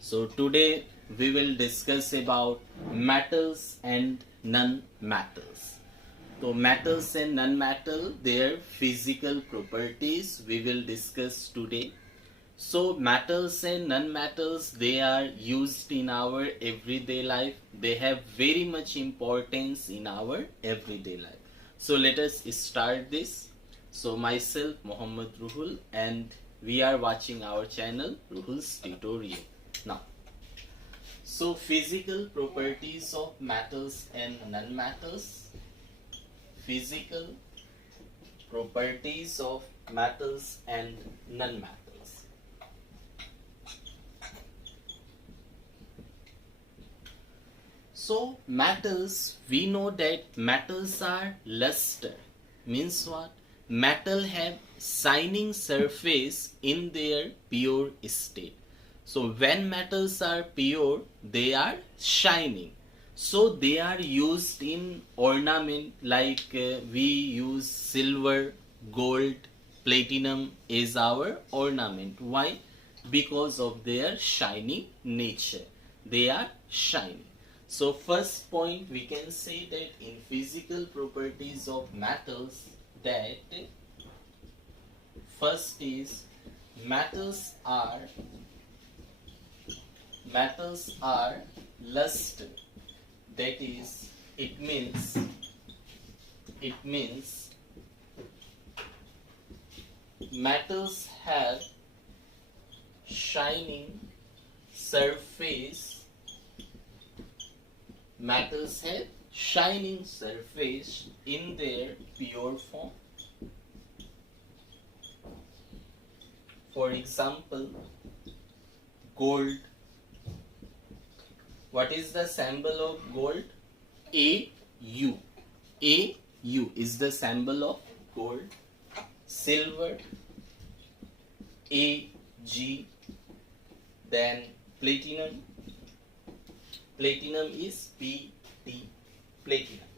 So today we will discuss about metals and non-metals. So metals and non-metal, their physical properties we will discuss today. So metals and non-metals, they are used in our everyday life. They have very much importance in our everyday life. So let us start this. So myself Muhammad Ruhul, and we are watching our channel Ruhul's Tutorial. Now, so physical properties of metals and non-metals. Physical properties of metals and non-metals. So metals, we know that metals are luster. Means what? Metal have shining surface in their pure state. So when metals are pure, they are shining. So they are used in ornament, like we use silver, gold, platinum as our ornament. Why? Because of their shining nature. They are shining. So first point, we can say that in physical properties of metals, that first is metals are luster. That is, it means metals have shining surface. Metals have shining surface in their pure form. For example, gold. What is the symbol of gold? AU. AU is the symbol of gold. Silver, AG. Then platinum. Platinum is PT. Platinum.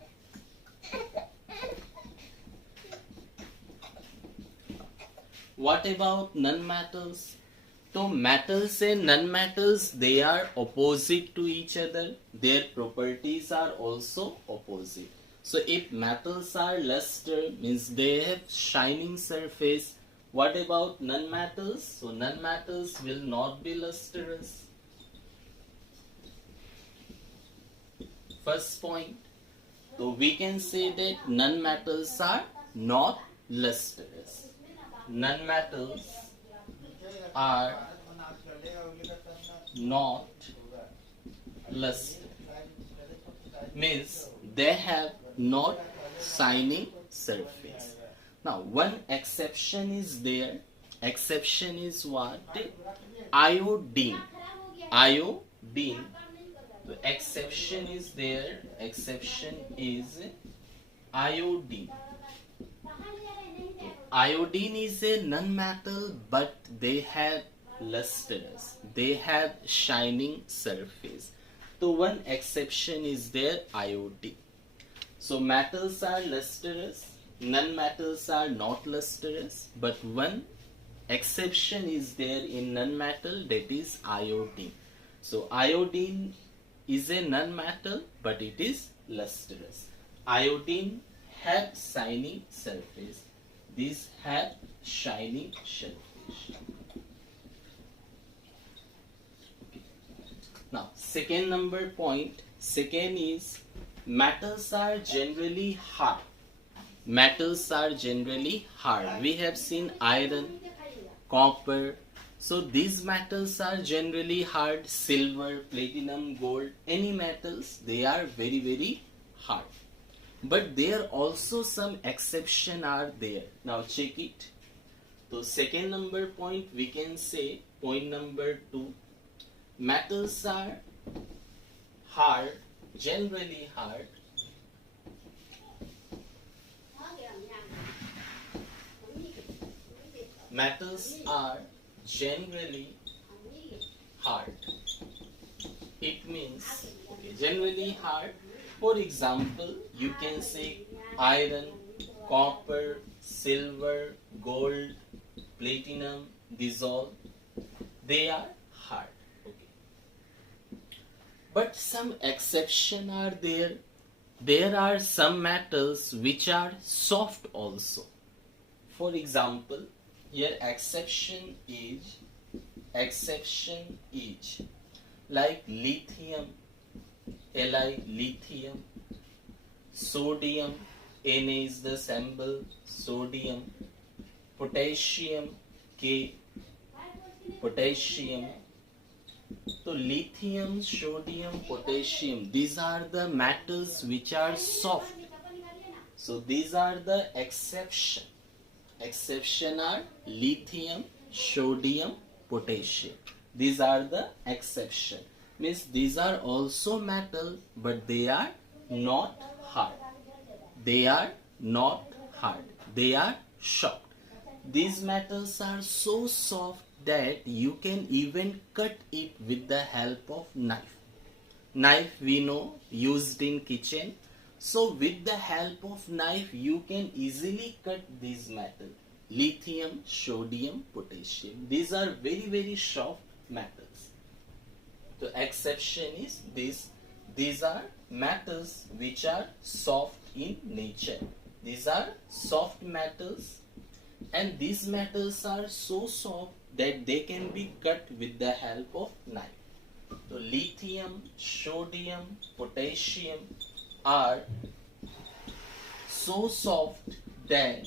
What about non-metals? So metals and non-metals, they are opposite to each other. Their properties are also opposite. So if metals are luster, means they have shining surface. What about non-metals? So non-metals will not be lustrous. First point. So we can say that non-metals are not lustrous. Non-metals are not luster. Means they have not shining surface. Now one exception is there. Exception is what? Iodine. Iodine. The exception is there. Exception is iodine. Iodine is a non-metal, but they have lustrous. They have shining surface. So one exception is there, iodine. So metals are lustrous, non-metals are not lustrous, but one exception is there in non-metal, that is iodine. So iodine is a non-metal, but it is lustrous. Iodine have shining surface. These have shining surface. Okay. Now, second number point. Second is metals are generally hard. Metals are generally hard. We have seen iron, copper. So these metals are generally hard. Silver, platinum, gold, any metals, they are very, very hard. But there also some exception are there. Now check it. So second number point, we can say point number 2. Metals are hard, generally hard. Metals are generally hard. It means generally hard. For example, you can say iron, copper, silver, gold, platinum, these all, they are hard. Okay. But some exception are there. There are some metals which are soft also. For example, here exception is like lithium, Li lithium, sodium, Na is the symbol, sodium, potassium, K, potassium. So lithium, sodium, potassium, these are the metals which are soft. So these are the exception. Exception are lithium, sodium, potassium. These are the exception. Means these are also metal, but they are not hard. They are not hard. They are soft. These metals are so soft that you can even cut it with the help of knife. Knife we know used in kitchen. So with the help of knife you can easily cut these metals. Lithium, sodium, potassium. These are very soft metals. The exception is this. These are metals which are soft in nature. These are soft metals, and these metals are so soft that they can be cut with the help of knife. So lithium, sodium, potassium are so soft that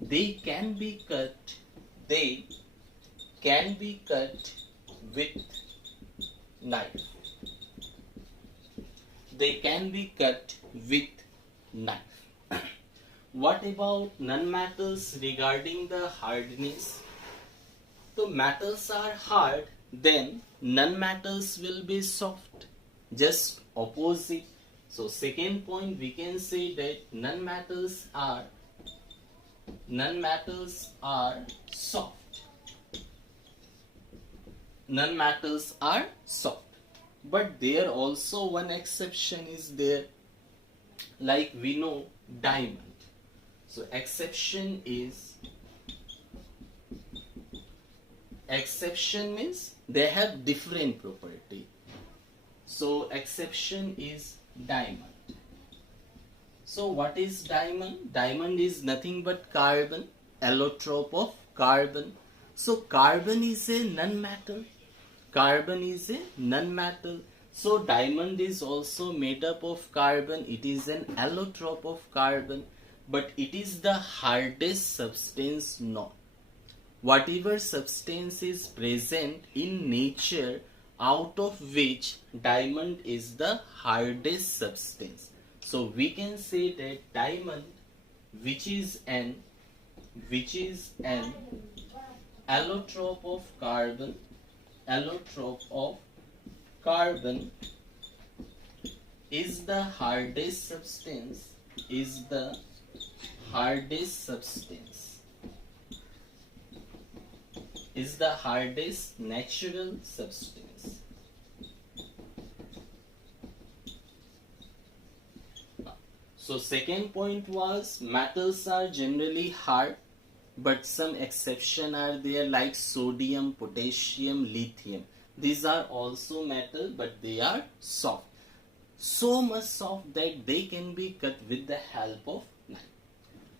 they can be cut. They can be cut with knife. They can be cut with knife. What about non-metals regarding the hardness? So metals are hard, then non-metals will be soft. Just opposite. So second point we can say that non-metals are soft. Non-metals are soft. But there also one exception is there. Like we know diamond. So exception means they have different property. So exception is diamond. So what is diamond? Diamond is nothing but carbon, allotrope of carbon. So carbon is a non-metal. Carbon is a non-metal. So diamond is also made up of carbon. It is an allotrope of carbon. But it is the hardest substance not. Whatever substance is present in nature, out of which diamond is the hardest substance. So we can say that diamond, which is an allotrope of carbon, is the hardest substance, is the hardest natural substance. So second point was metals are generally hard, but some exception are there like sodium, potassium, lithium. These are also metal, but they are soft. So much soft that they can be cut with the help of knife.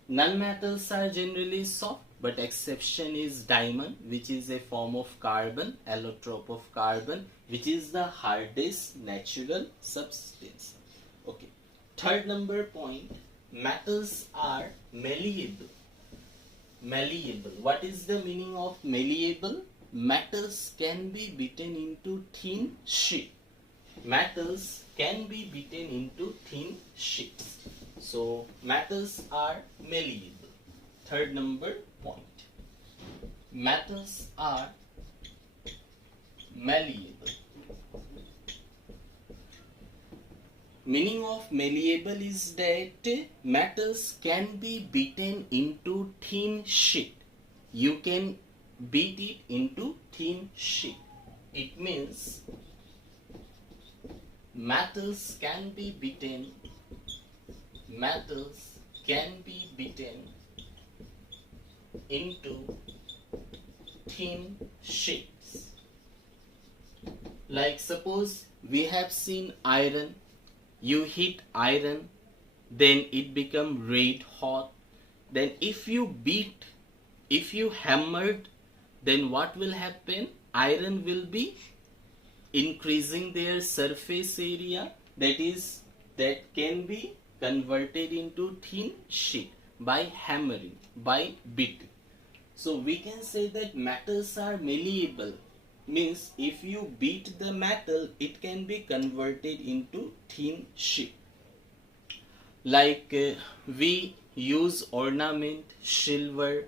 Non-metals are generally soft, but exception is diamond, which is a form of carbon, allotrope of carbon, which is the hardest natural substance. Okay. Third number point, metals are malleable. Malleable. What is the meaning of malleable? Metals can be beaten into thin sheet. Metals can be beaten into thin sheets. So metals are malleable. Third number point. Metals are malleable. Meaning of malleable is that metals can be beaten into thin sheet. You can beat it into thin sheet. It means metals can be beaten into thin sheets. Like suppose we have seen iron. You heat iron, then it become red hot. Then if you beat, if you hammered, then what will happen? Iron will be increasing their surface area, that can be converted into thin sheet by hammering, by beating. So we can say that metals are malleable, means if you beat the metal, it can be converted into thin sheet. Like we use ornament, silver,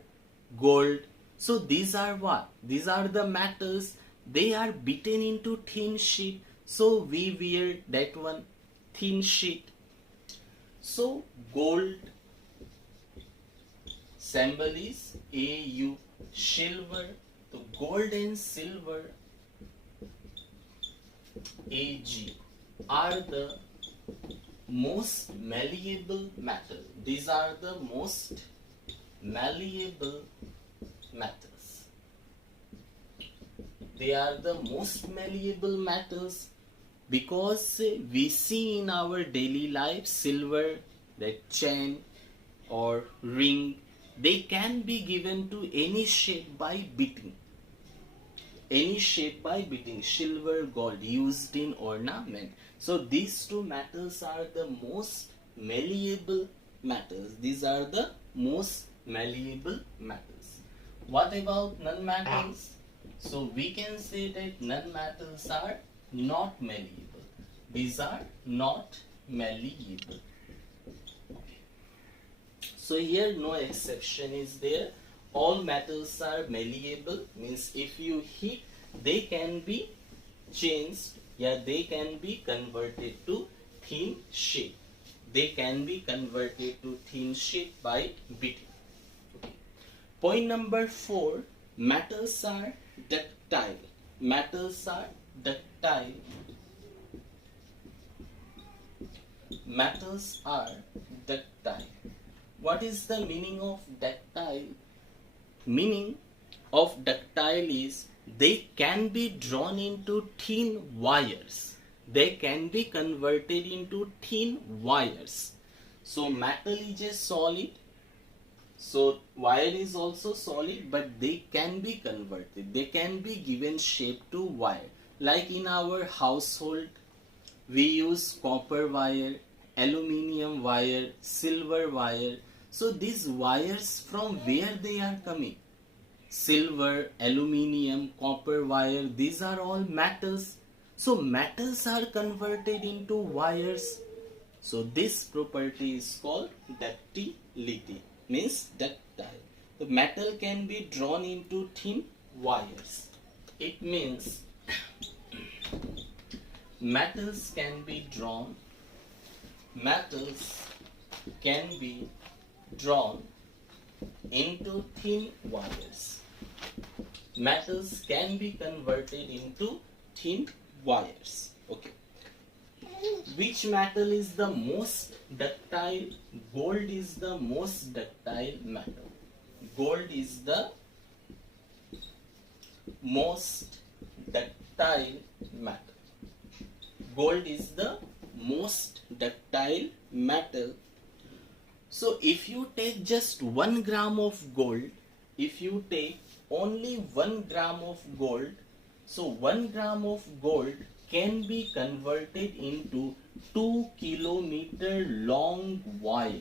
gold. So these are what? These are the metals. They are beaten into thin sheet. So we wear that one, thin sheet. So gold symbol is AU. Silver, so gold and silver AG are the most malleable metal. These are the most malleable metals. They are the most malleable metals because we see in our daily life silver, that chain or ring, they can be given to any shape by beating. Any shape by beating. Silver, gold used in ornament. So these two metals are the most malleable metals. These are the most malleable metals. What about non-metals? So we can say that non-metals are not malleable. These are not malleable. So here no exception is there. All metals are malleable, means if you heat, they can be changed, they can be converted to thin sheet. They can be converted to thin sheet by beating. Okay. Point number 4, metals are ductile. Metals are ductile. Metals are ductile. What is the meaning of ductile? Meaning of ductile is they can be drawn into thin wires. They can be converted into thin wires. So metal is a solid. So wire is also solid, but they can be converted. They can be given shape to wire. Like in our household, we use copper wire, aluminium wire, silver wire. So these wires, from where they are coming? Silver, aluminium, copper wire, these are all metals. So metals are converted into wires. So this property is called ductility, means ductile. The metal can be drawn into thin wires. It means metals can be drawn into thin wires. Metals can be converted into thin wires. Okay. Which metal is the most ductile? Gold is the most ductile metal. Gold is the most ductile metal. Gold is the most ductile metal. So if you take just 1 gram of gold, if you take only 1 gram of gold, so 1 gram of gold can be converted into 2 kilometer long wire.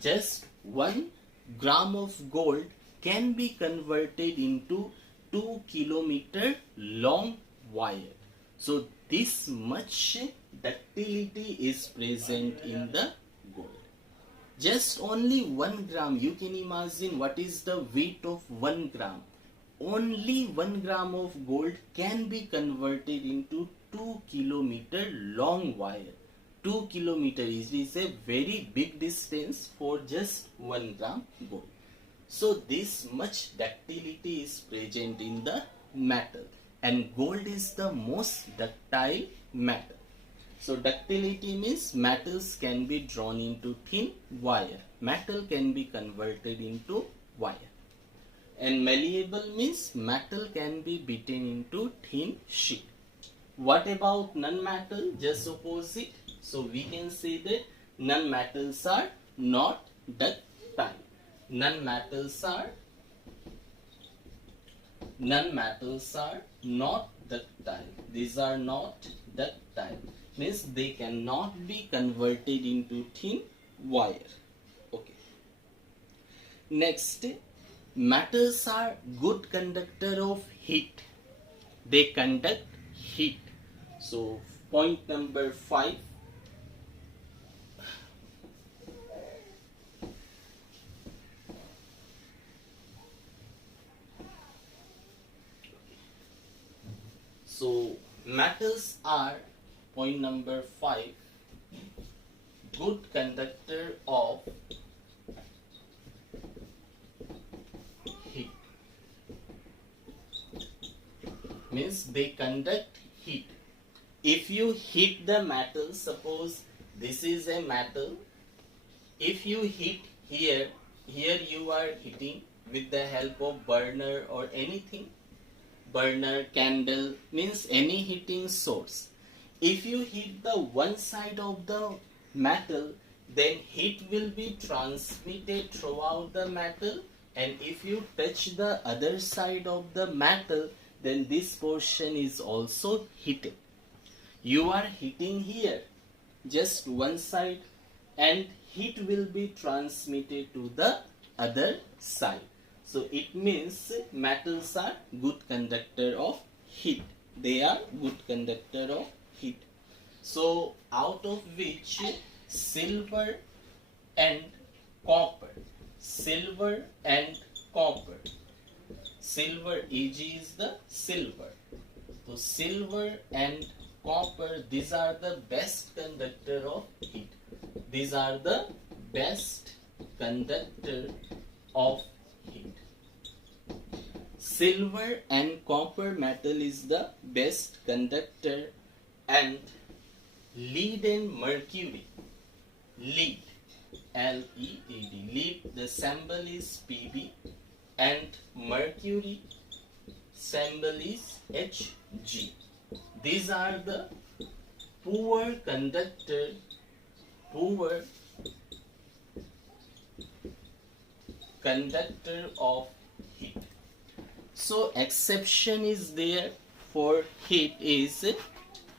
Just 1 gram of gold can be converted into 2 kilometer long wire. So this much ductility is present in the gold. Just only 1 gram, you can imagine what is the weight of 1 gram. Only 1 gram of gold can be converted into 2 kilometer long wire. 2 kilometer is a very big distance for just 1 gram gold. So this much ductility is present in the metal, and gold is the most ductile metal. So ductility means metals can be drawn into thin wire. Metal can be converted into wire. And malleable means metal can be beaten into thin sheet. What about non-metal? Just opposite. So we can say that non-metals are not ductile. Non-metals are not ductile. These are not ductile. Means they cannot be converted into thin wire. Okay. Next, metals are good conductor of heat. They conduct heat. So point number 5. So metals are, point number 5, good conductor of heat. Means they conduct heat. If you heat the metal, suppose this is a metal, if you heat here you are heating with the help of burner or anything, burner, candle, means any heating source. If you heat the one side of the metal, then heat will be transmitted throughout the metal, and if you touch the other side of the metal, then this portion is also heated. You are heating here, just one side, and heat will be transmitted to the other side. So it means metals are good conductor of heat. They are good conductor of heat. So out of which silver and copper. Silver and copper. Silver, Ag is the silver. So silver and copper, these are the best conductor of heat. These are the best conductor of heat. Silver and copper metal is the best conductor, and lead and mercury. Lead, L-E-A-D, lead, the symbol is Pb, and mercury symbol is Hg. These are the poor conductor of heat. So exception is there for heat is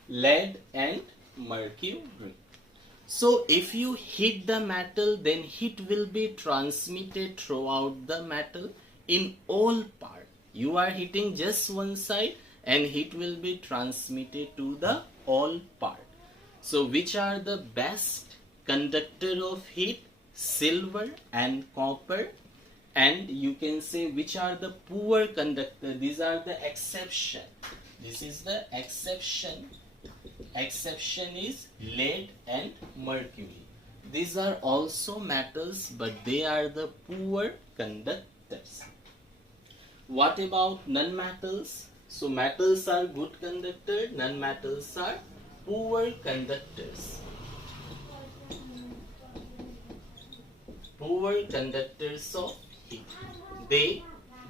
lead and mercury. So if you heat the metal, then heat will be transmitted throughout the metal in all parts. You are heating just one side and heat will be transmitted to the all part. So which are the best conductor of heat? Silver and copper. And you can say which are the poor conductor. These are the exception. This is the exception. Exception is lead and mercury. These are also metals, but they are the poor conductors. What about non-metals? So metals are good conductor, non-metals are poor conductors. Poor conductors of heat. They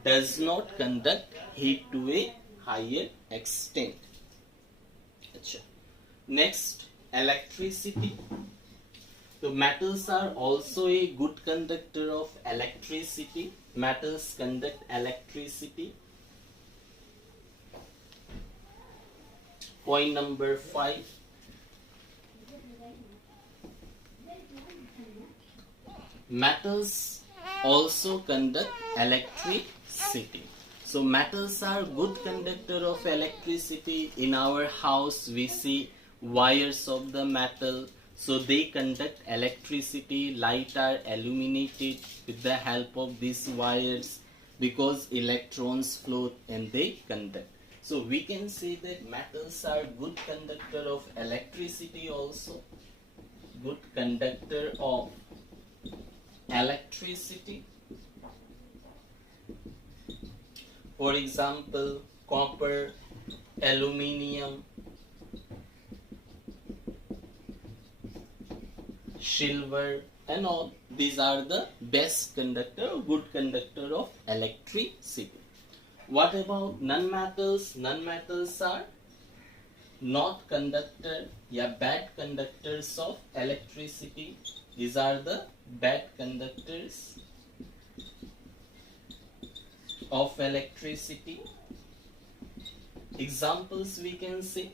does not conduct heat to a higher extent. Next, electricity. So metals are also a good conductor of electricity. Metals conduct electricity. Point number 5. Metals also conduct electricity. So metals are good conductor of electricity. In our house we see wires of the metal. So they conduct electricity. Light are illuminated with the help of these wires because electrons float and they conduct. So we can say that metals are good conductor of electricity also. Good conductor of electricity. For example, copper, aluminium, silver and all. These are the best conductor, good conductor of electricity. What about non-metals? Non-metals are not conductor, yeah, bad conductors of electricity. These are the bad conductors of electricity. Examples we can say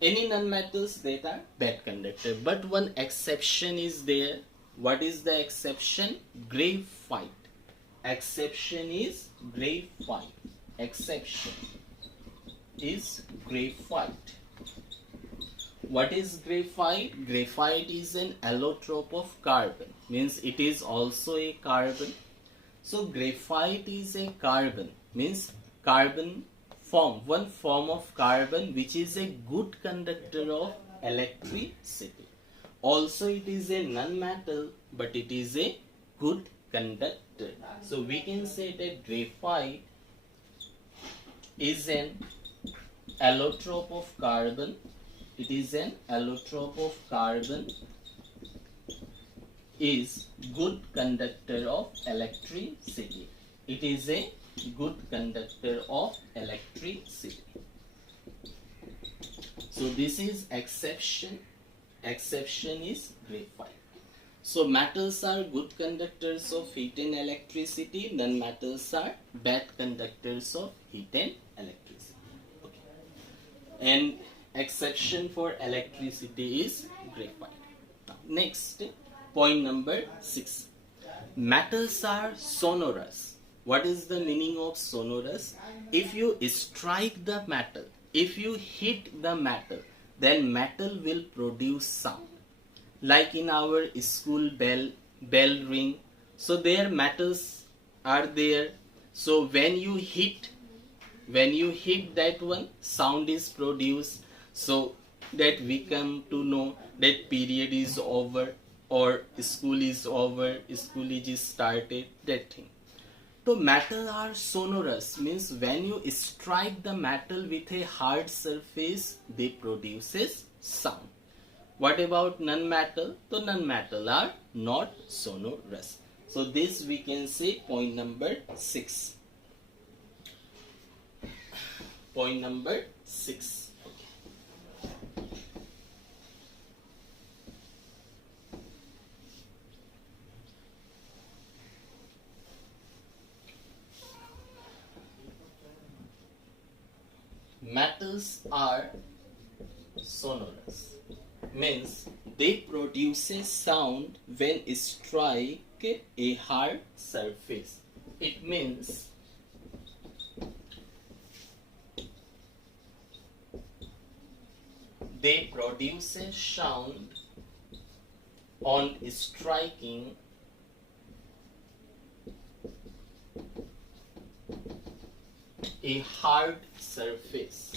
any non-metals that are bad conductor, but one exception is there. What is the exception? Graphite. Exception is graphite. Exception is graphite. What is graphite? Graphite is an allotrope of carbon, means it is also a carbon. So graphite is a carbon, means carbon form, one form of carbon which is a good conductor of electricity. Also it is a non-metal, but it is a good conductor. So we can say that graphite is an allotrope of carbon. It is an allotrope of carbon, is good conductor of electricity. It is a good conductor of electricity. So this is exception. Exception is graphite. So metals are good conductors of heat and electricity. Non-metals are bad conductors of heat and electricity. Okay. And exception for electricity is graphite. Now, next, point number 6. Metals are sonorous. What is the meaning of sonorous? If you strike the metal, if you hit the metal, then metal will produce sound. Like in our school bell ring. So there metals are there. So when you hit that one, sound is produced. So that we come to know that period is over or school is over, school is started, that thing. So metal are sonorous, means when you strike the metal with a hard surface, they produces sound. What about non-metal? So non-metal are not sonorous. So this we can say point number 6. Point number 6. Metals are sonorous, means they produce a sound when strike a hard surface. It means they produce a sound on striking a hard surface.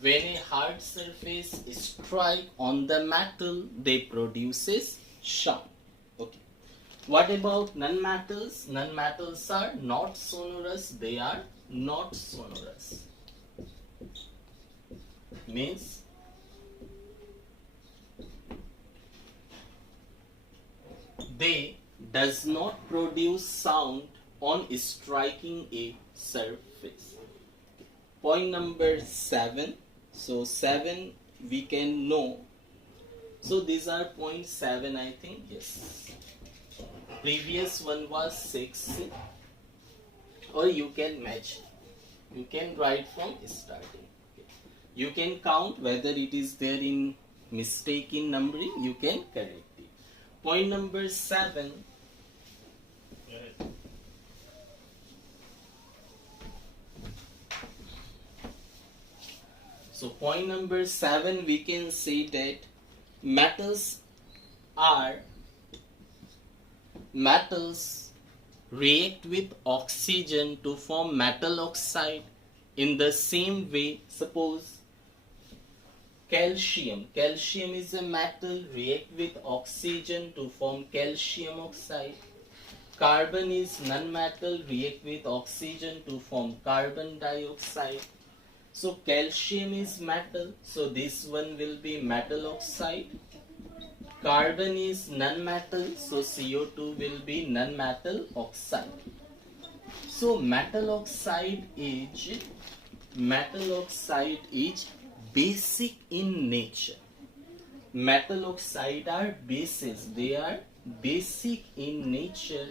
When a hard surface strike on the metal, they produces sound. Okay. What about non-metals? Non-metals are not sonorous. They are not sonorous. Means they does not produce sound on striking a surface. Point number 7. So 7 we can know. So these are point 7, I think. Yes. Previous one was 6. Or you can match. You can write from starting. Okay. You can count whether it is there in mistake in numbering. You can correct it. Point number 7. So point number 7 we can say that metals react with oxygen to form metal oxide. In the same way, suppose calcium is a metal, react with oxygen to form calcium oxide. Carbon is non-metal, react with oxygen to form carbon dioxide. So calcium is metal, so this one will be metal oxide. Carbon is non-metal, so CO2 will be non-metal oxide. So metal oxide is metal oxide is basic in nature. Metal oxide are bases, they are basic in nature,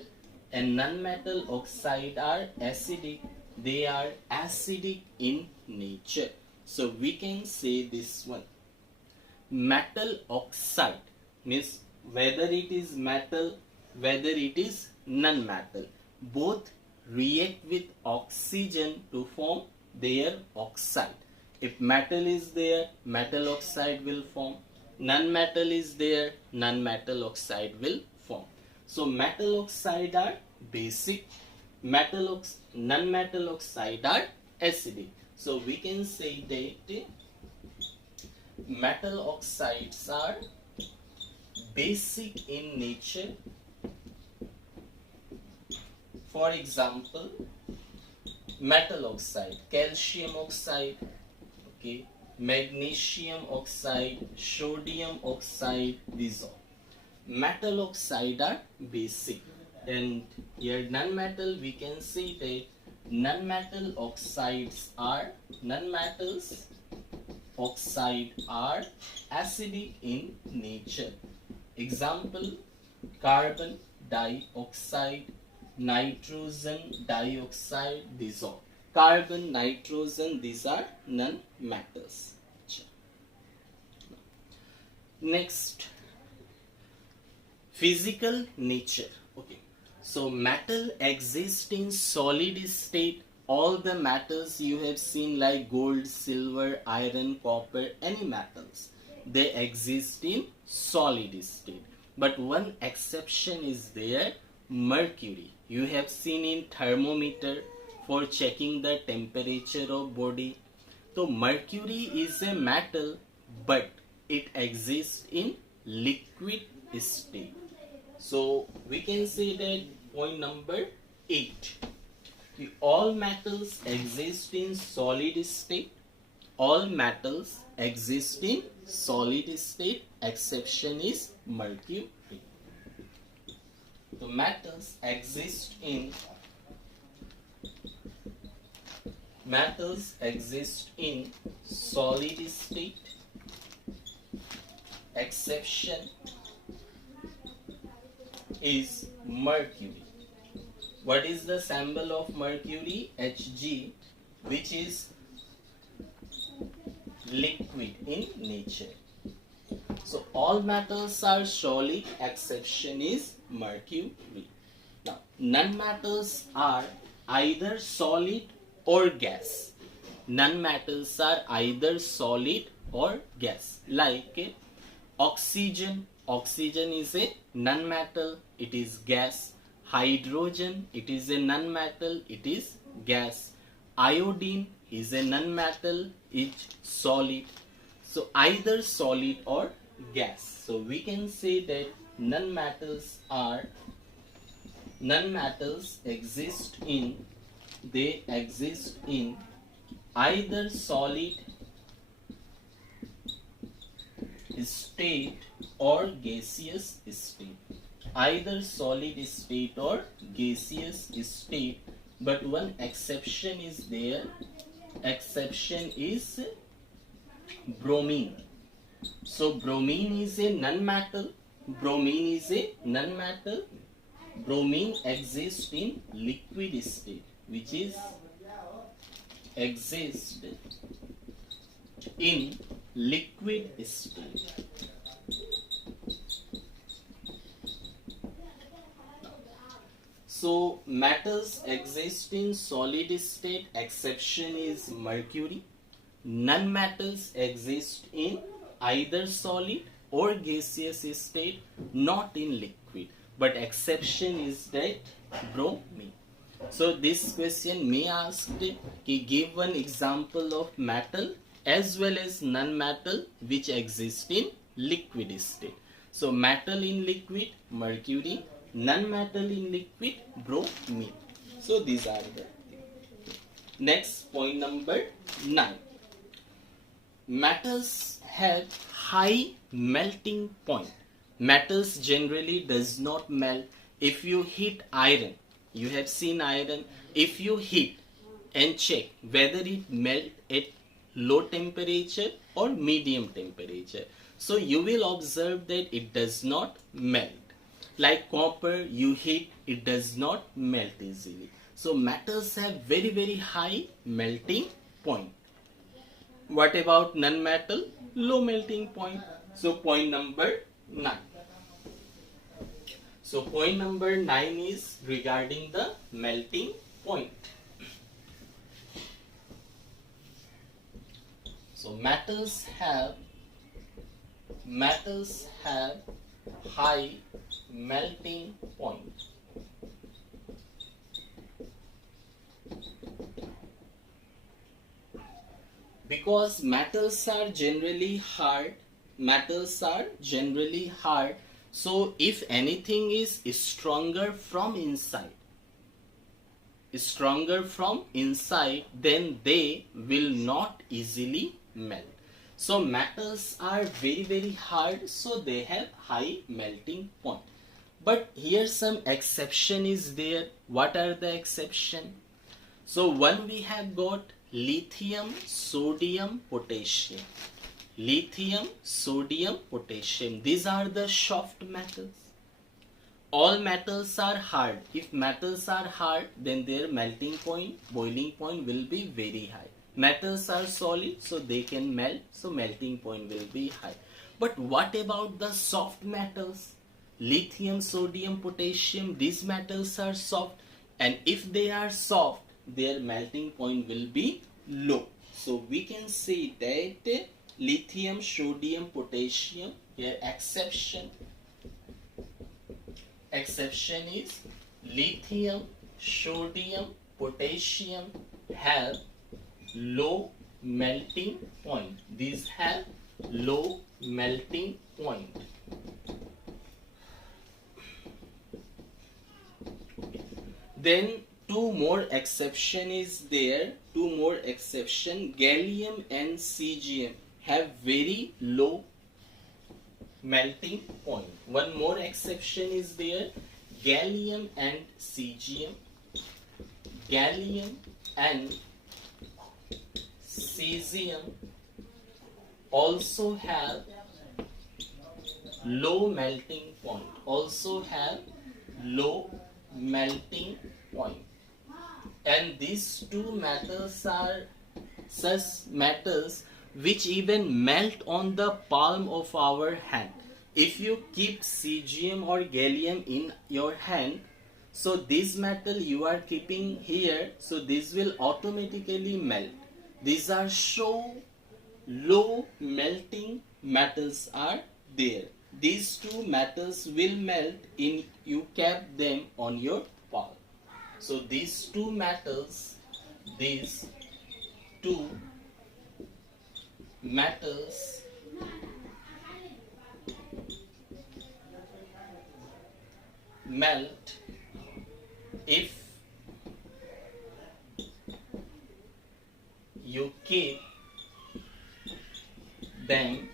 and non-metal oxide are acidic, they are acidic in nature. So we can say this one. Metal oxide means whether it is metal, whether it is non-metal, both react with oxygen to form their oxide. If metal is there, metal oxide will form. Non-metal is there, non-metal oxide will form. So metal oxide are basic, non-metal oxide are acidic. So we can say that metal oxides are basic in nature. For example, metal oxide, calcium oxide, okay, magnesium oxide, sodium oxide, these all. Metal oxide are basic, and here non-metal, we can say that non-metal oxides are, non-metals oxide are acidic in nature. Example, carbon dioxide, nitrogen dioxide, these are carbon, nitrogen, these are non-metals. Next, physical nature. Okay, so metal exists in solid state. All the metals you have seen like gold, silver, iron, copper, any metals, they exist in solid state. But one exception is there, mercury. You have seen in thermometer for checking the temperature of body. So mercury is a metal, but it exists in liquid state. So we can say that point number 8. All metals exist in solid state. All metals exist in solid state. Exception is mercury. The metals exist in solid state. Exception is mercury. What is the symbol of mercury? Hg, which is liquid in nature. So all metals are solid, exception is mercury. Now non-metals are either solid or gas. Non-metals are either solid or gas. Like oxygen. Oxygen is a non-metal, it is gas. Hydrogen, it is a non-metal, it is gas. Iodine is a non-metal, it's solid. So either solid or gas. So we can say that non-metals exist in either solid state or gaseous state. Either solid state or gaseous state, but one exception is there. Exception is bromine. So bromine is a non-metal. Bromine is a non-metal. Bromine exists in liquid state, which is exist in liquid state. So metals exist in solid state, exception is mercury. Non-metals exist in either solid or gaseous state, not in liquid, but exception is that bromine. So this question may ask, give one example of metal as well as non-metal which exist in liquid state. So metal in liquid, mercury. Non-metal in liquid, bromine. So these are the next point number 9. Metals have high melting point. Metals generally does not melt. If you heat iron, you have seen iron, if you heat and check whether it melt at low temperature or medium temperature. So you will observe that it does not melt. Like copper, you heat, it does not melt easily. So metals have very high melting point. What about non-metal? Low melting point. So point number 9. So point number 9 is regarding the melting point. So metals have high melting point. Because metals are generally hard, so if anything is stronger from inside, then they will not easily melt. So metals are very hard, so they have high melting point. But here some exception is there. What are the exception? So one, we have got lithium, sodium, potassium. Lithium, sodium, potassium. These are the soft metals. All metals are hard. If metals are hard, then their melting point, boiling point will be very high. Metals are solid, so they can melt, so melting point will be high. But what about the soft metals? Lithium, sodium, potassium, these metals are soft, and if they are soft, their melting point will be low. So we can say that lithium, sodium, potassium, here exception is lithium, sodium, potassium have low melting point. These have low melting point. Then two more exception is there. Gallium and cesium have very low melting point. One more exception is there. Gallium and cesium. Gallium and cesium also have low melting point. And these two metals are such metals which even melt on the palm of our hand. If you keep cesium or gallium in your hand, so this metal you are keeping here, so this will automatically melt. These are so low melting metals are there. These two metals will melt in you kept them on your palm. So these two metals melt if you keep them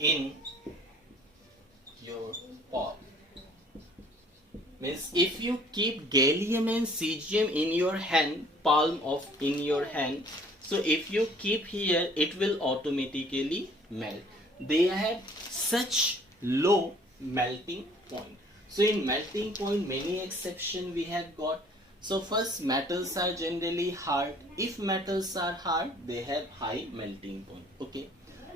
in your palm. Means if you keep gallium and cesium in your hand, in your hand, so if you keep here, it will automatically melt. They have such low melting point. So in melting point, many exceptions we have got. So first, metals are generally hard. If metals are hard, they have high melting point. Okay.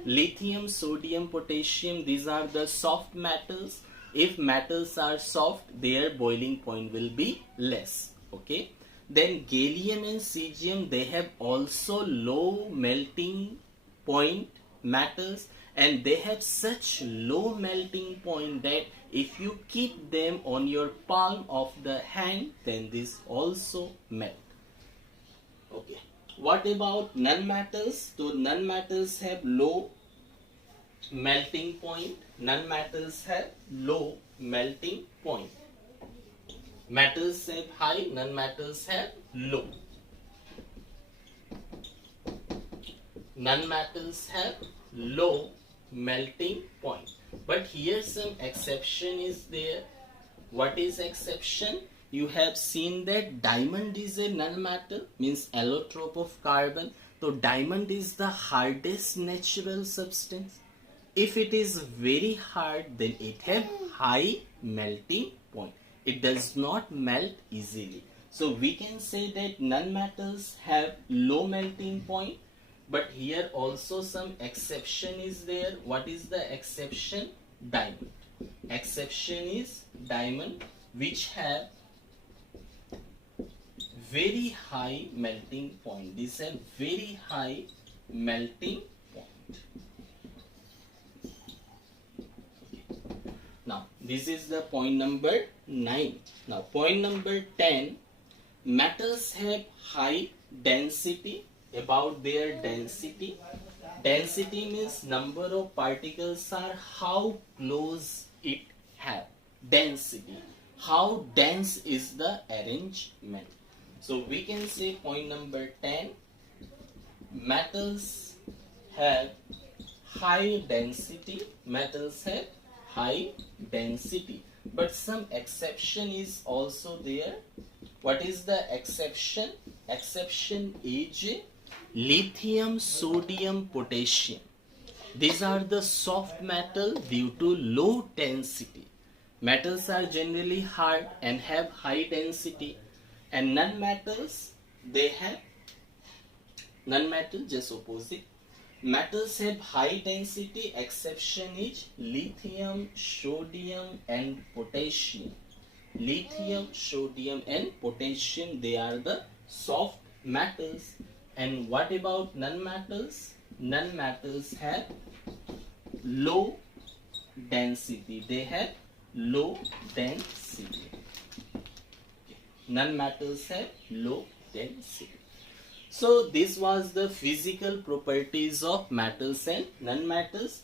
Lithium, sodium, potassium, these are the soft metals. If metals are soft, their boiling point will be less. Okay. Then gallium and cesium, they have also low melting point metals, and they have such low melting point that if you keep them on your palm of the hand, then this also melt. Okay. What about non-metals? So non-metals have low melting point. Non-metals have low melting point. Metals have high, non-metals have low. Non-metals have low melting point. But here some exception is there. What is exception? You have seen that diamond is a non-metal, means allotrope of carbon. So diamond is the hardest natural substance. If it is very hard, then it have high melting point. It does not melt easily. So we can say that non-metals have low melting point. But here also some exception is there. What is the exception? Diamond. Exception is diamond, which have very high melting point. These have very high melting point. Now this is the point number 9. Now point number 10. Metals have high density. About their density. Density means number of particles are how close it have. Density. How dense is the arrangement. So we can say point number 10. Metals have high density. Metals have high density. But some exception is also there. What is the exception? Exception is lithium, sodium, potassium. These are the soft metal due to low density. Metals are generally hard and have high density, and non-metals, they have non-metal, just opposite. Metals have high density. Exception is lithium, sodium and potassium. Lithium, sodium and potassium, they are the soft metals. And what about non-metals? Non-metals have low density. They have low density. Non-metals have low density. So this was the physical properties of metals and non-metals.